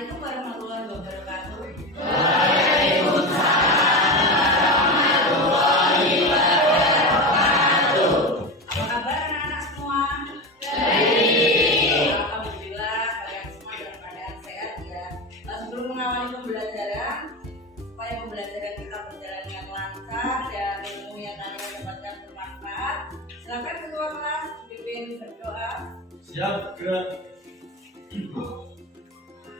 Assalamualaikum warahmatullahi wabarakatuh. Apa kabar anak-anak semua? Baik. Alhamdulillah kalian semua dalam keadaan sehat ya. Sebelum mengawali pembelajaran, supaya pembelajaran kita berjalan dengan lancar dan ilmu yang kalian dapatkan bermanfaat, silakan ketua kelas pimpin berdoa. Siap, gerak.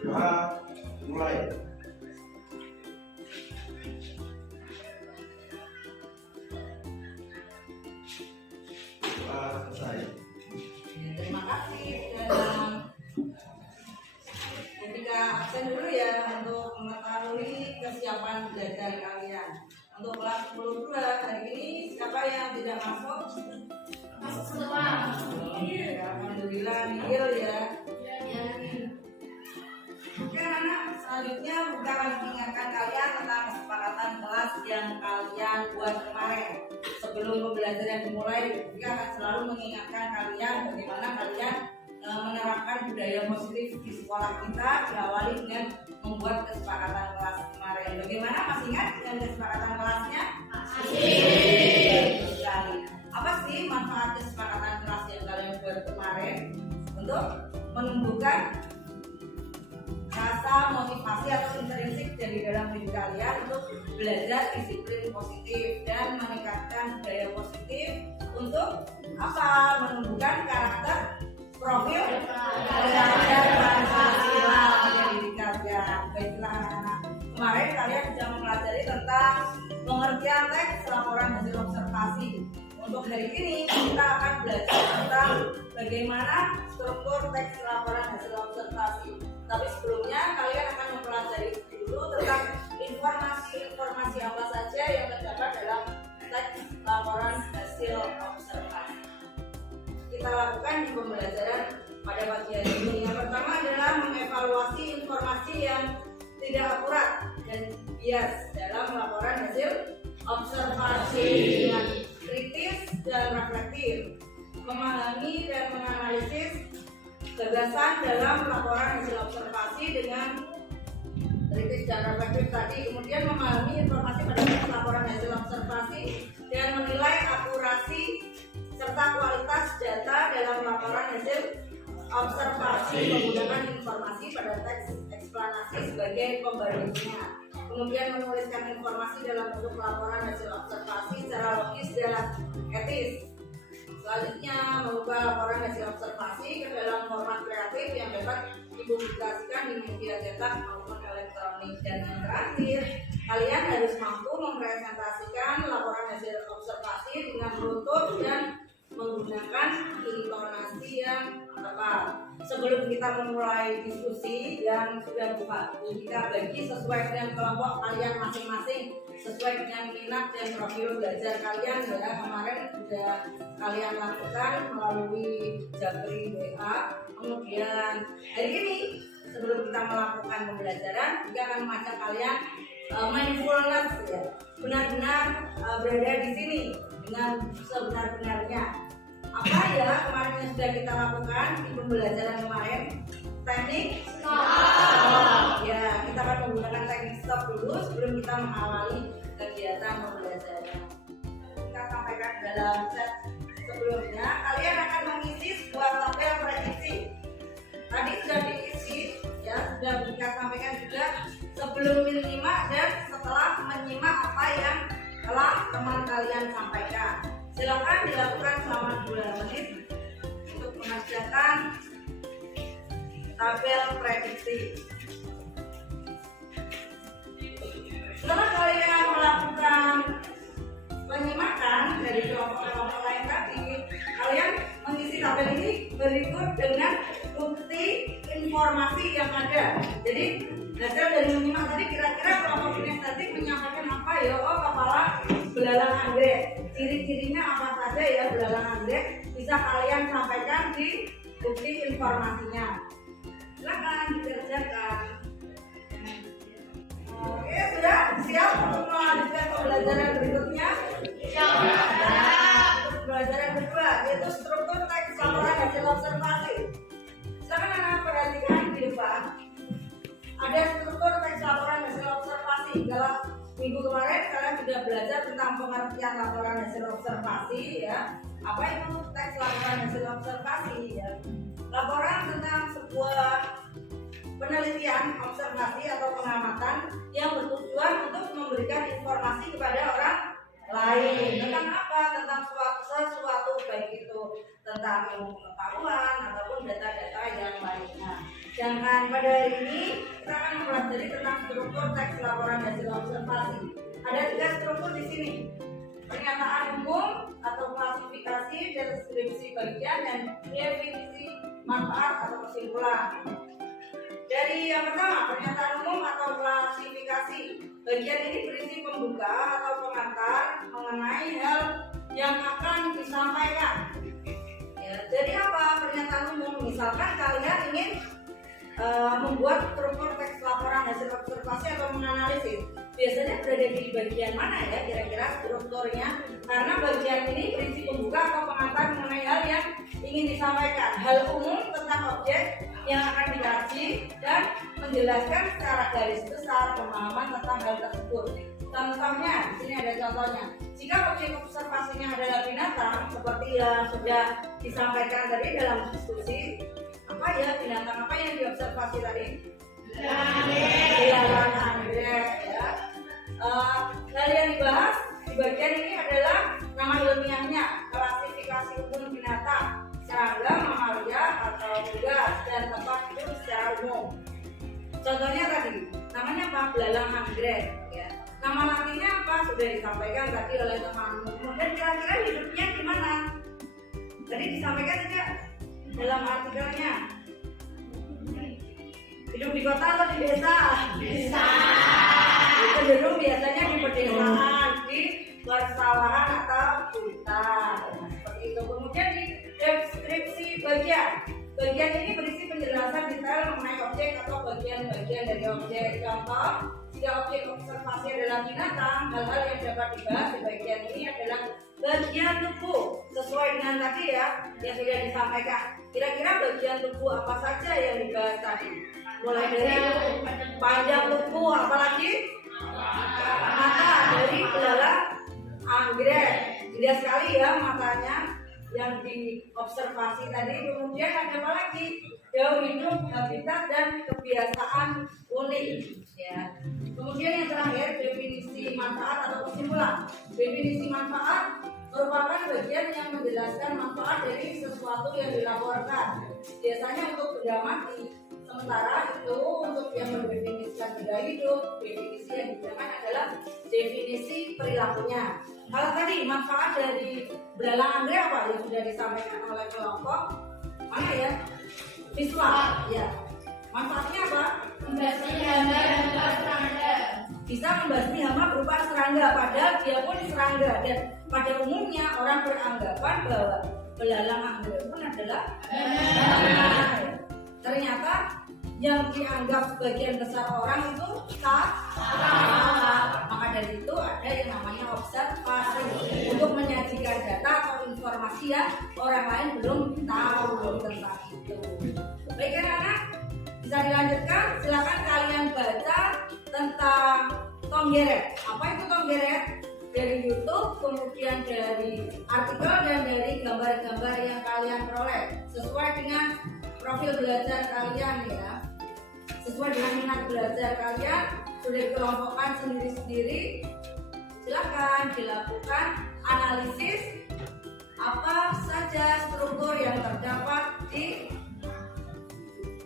Doa mulai. Doa selesai. Terima kasih. Dan ketika absen dulu ya untuk mengetahui kesiapan belajar kalian. Untuk kelas 10 hari ini siapa yang tidak masuk? Masuk semua. Alhamdulillah nihil ya. Oke anak, selanjutnya buka akan mengingatkan kalian tentang kesepakatan kelas yang kalian buat kemarin. Sebelum pembelajaran dimulai, kita akan selalu mengingatkan kalian bagaimana kalian menerapkan budaya positif di sekolah kita, diawali dengan membuat kesepakatan kelas kemarin. Bagaimana, masih ingat dengan kesepakatan kelasnya? Masih. Sekali. Apa sih manfaat kesepakatan kelas yang kalian buat kemarin? Untuk menumbuhkan rasa motivasi atau intrinsik dari dalam diri kalian untuk belajar disiplin positif dan meningkatkan budaya positif untuk apa? Menumbuhkan karakter profil belajar Pancasila pada diri kalian. Baiklah anak-anak, kemarin kalian sudah mempelajari tentang pengertian teks laporan hasil observasi. Untuk hari ini kita akan belajar tentang bagaimana struktur teks laporan hasil observasi. Tapi sebelumnya kalian akan mempelajari dulu tentang informasi apa saja yang terdapat dalam teks laporan hasil observasi. Kita lakukan di pembelajaran pada pagi hari ini. Yang pertama adalah mengevaluasi informasi yang tidak akurat dan bias dalam laporan hasil observasi dengan kritis dan reflektif, memahami dan menganalisis gagasan dalam laporan hasil observasi dengan kritis dan reflektif tadi, kemudian memahami informasi pada laporan hasil observasi dan menilai akurasi serta kualitas data dalam laporan hasil observasi menggunakan informasi pada teks eksplanasi sebagai pembandingnya, kemudian menuliskan informasi dalam bentuk laporan hasil observasi secara logis dan etis. Selanjutnya, mengubah laporan hasil observasi ke dalam format kreatif yang dapat dipublikasikan di media cetak maupun elektronik. Dan yang terakhir, kalian harus mampu mempresentasikan laporan hasil observasi dengan runtut dan menggunakan intonasi yang tepat. Sebelum kita memulai diskusi yang sudah kita bagi sesuai dengan kelompok kalian masing-masing, sesuai dengan minat dan profil belajar kalian ya, kemarin sudah kalian lakukan melalui Japri WA. Kemudian hari ini sebelum kita melakukan pembelajaran, kita akan mengajak kalian mindfulness ya, benar-benar berada di sini dengan sebenar-benarnya. Apa ya kemarin yang sudah kita lakukan di pembelajaran kemarin? Teknik stop. Ya, kita akan menggunakan teknik stop dulu sebelum kita mengawali kegiatan pembelajaran. Kita sampaikan dalam chat sebelumnya, kalian akan mengisi sebuah tabel prediksi. Tadi sudah diisi, ya sudah kita sampaikan juga sebelum menyimak dan setelah menyimak apa yang telah teman kalian sampaikan. Silakan dilakukan selama 2 menit untuk mengerjakan tabel prediksi. Setelah kalian melakukan penyimakan dari kelompok-kelompok lain tadi, kalian mengisi tabel ini berikut dengan bukti informasi yang ada. Jadi hasil dari menyimak tadi, kira-kira kelompok kinestetik menyampaikan apa ya? Oh, kepala belalang anggrek. Ciri-cirinya apa saja ya belalang anggrek? Bisa kalian sampaikan di bukti informasinya. Silakan dikerjakan. Oke, sudah siap untuk melanjutkan pembelajaran berikutnya? Siap. Untuk pembelajaran kedua yaitu struktur teks laporan hasil observasi. Silakan anak perhatikan di depan. observasi. Kalau minggu kemarin kalian sudah belajar tentang pengertian laporan hasil observasi ya. Apa itu teks laporan hasil observasi ya? Laporan tentang sebuah penelitian, observasi atau pengamatan yang bertujuan untuk memberikan informasi kepada orang lain tentang apa? Tentang sesuatu, baik itu tentang ilmu pengetahuan ataupun data-data yang lainnya. Jangan pada hari ini kita akan mempelajari tentang struktur teks laporan hasil observasi. Ada 3 struktur di sini: pernyataan umum atau klasifikasi, deskripsi bagian, dan definisi manfaat atau kesimpulan. Dari yang pertama, pernyataan umum atau klasifikasi. Bagian ini berisi pembuka atau pengantar mengenai hal yang akan disampaikan. Ya, jadi apa pernyataan umum? Misalkan kalian ingin membuat struktur teks laporan hasil observasi atau menganalisis. Biasanya berada di bagian mana ya kira-kira strukturnya? Karena bagian ini berisi pembuka atau pengantar mengenai hal yang ingin disampaikan. Hal umum tentang objek yang akan dikaji dan menjelaskan secara garis besar pemahaman tentang hal tersebut. Contohnya, di sini ada contohnya. Jika objek observasinya adalah binatang, seperti yang sudah disampaikan tadi dalam diskusi, apa ya binatang apa yang diobservasi tadi? Belalang anggrek ya. Hal yang dibahas di bagian ini adalah nama ilmiahnya, klasifikasi umum binatang, serangga, mamalia atau unggas, dan tempat hidup secara umum. Contohnya tadi, namanya apa? Belalang anggrek ya. Nama latinnya apa? Sudah disampaikan tadi oleh temanmu. Kemudian kira-kira hidupnya gimana? Tadi disampaikan tidak dalam artikelnya? Hidup di kota atau di desa? Desa. Cenderung biasanya di pedesaan, di persawahan atau hutan. Seperti itu. Kemudian di deskripsi bagian. Bagian ini berisi penjelasan detail mengenai objek atau bagian-bagian dari objek. Contoh, jika objek observasi adalah binatang, hal-hal yang dapat dibahas di bagian ini adalah bagian tubuh. Sesuai dengan tadi ya, yang sudah disampaikan. Kira-kira bagian tubuh apa saja yang dibahas tadi? Mulai dari panjang tubuh, apalagi mata dari belalang anggrek. Indah sekali ya matanya yang diobservasi tadi. Kemudian ada apa lagi? Jauh hidup, habitat, dan kebiasaan unik ya. Kemudian yang terakhir, definisi manfaat atau kesimpulan. Definisi manfaat merupakan bagian yang menjelaskan manfaat dari sesuatu yang dilaporkan. Biasanya untuk benda mati. Sementara itu untuk yang mendefinisikan benda hidup, definisi yang digunakan adalah definisi perilakunya. Kalau tadi manfaat dari belalang anggrek apa yang sudah disampaikan oleh kelompok mana ya? Visual ya. Manfaatnya apa? Membasmi hama berupa serangga. Bisa membasmi hama berupa serangga, padahal dia pun serangga. Dan pada umumnya orang beranggapan bahwa belalang anggrek pun adalah serangga. Ternyata yang dianggap sebagian besar orang itu salah. Maka dari itu ada yang namanya observasi untuk menyajikan data atau informasi yang orang lain belum tahu tentang itu. Baik anak-anak, bisa dilanjutkan. Silakan kalian baca tentang tonggeret. Apa itu tonggeret? Dari YouTube, kemudian dari artikel dan dari gambar-gambar yang kalian peroleh sesuai dengan profil belajar kalian ya. Sesuai dengan minat belajar kalian, sudah dikelompokkan sendiri-sendiri. Silakan dilakukan analisis apa saja struktur yang terdapat di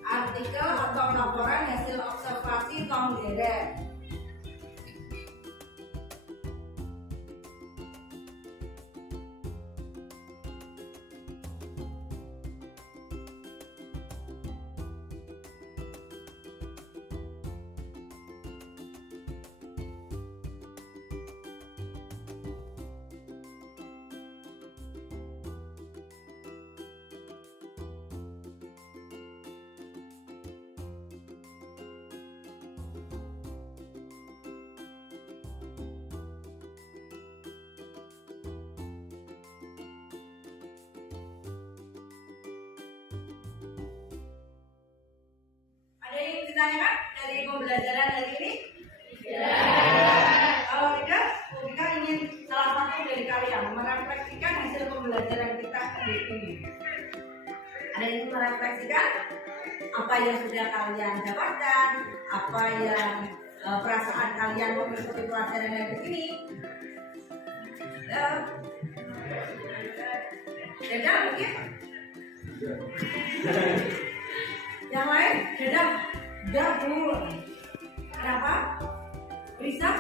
artikel atau laporan hasil observasi tonggeret. Ada yang ditanyakan dari pembelajaran hari ini? Ya. mengekspresikan apa yang sudah kalian dapatkan, apa yang perasaan kalian mengikuti pelajaran hari ini. Dadah mungkin? Yang lain? Dadah dulu. Kenapa? Bisa?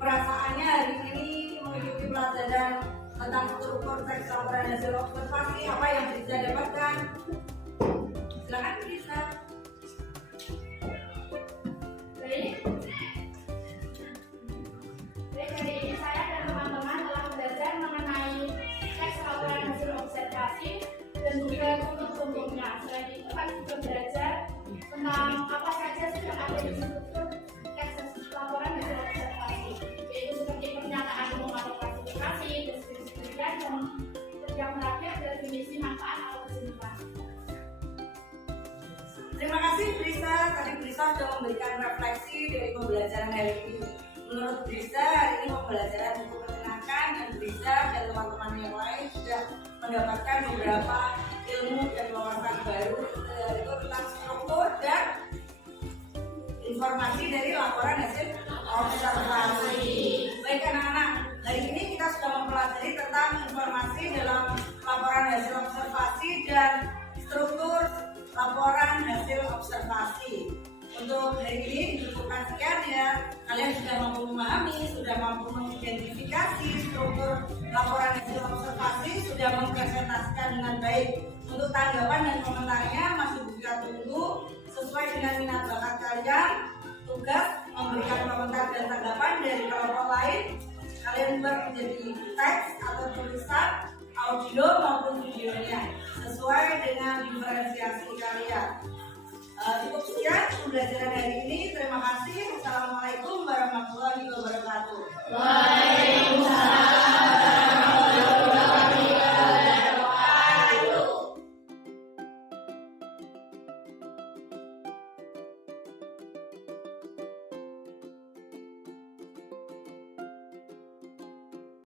Perasaannya hari ini mengikuti pelajaran tentang struktur teks laporan hasil observasi, apa yang bisa dapatkan? Silakan bisa. Baik, hari ini saya dan teman-teman telah belajar mengenai teks laporan hasil observasi dan juga contoh-contohnya. Selain itu kami juga belajar tentang apa saja sudah ada di struktur teks laporan hasil observasi, yaitu seperti pernyataan umum atau klasifikasi, deskripsi kerjaan, dan yang terakhir definisi manfaat atau kesimpulan. Terima kasih Brisa. Tadi Brisa sudah memberikan refleksi dari pembelajaran hari ini. Menurut Brisa, hari ini pembelajaran cukup menyenangkan dan Brisa dan teman-teman yang lain sudah mendapatkan beberapa ilmu dan wawasan baru yaitu tentang struktur dan informasi dari laporan hasil observasi. Baik anak-anak, hari ini kita sudah mempelajari tentang informasi dalam laporan hasil observasi dan struktur laporan hasil observasi. Untuk hari ini cukupkan sekian ya. Kalian sudah mampu memahami, sudah mampu mengidentifikasi struktur laporan hasil observasi, sudah mempresentasikan dengan baik. Untuk tanggapan dan komentarnya masih bisa tunggu sesuai dengan minat bakat kalian. Tugas memberikan komentar dan tanggapan dari kelompok lain. Kalian buat menjadi teks atau tulisan, audio maupun videonya sesuai dengan diferensiasi kalian. Cukup sekian pembelajaran hari ini. Terima kasih.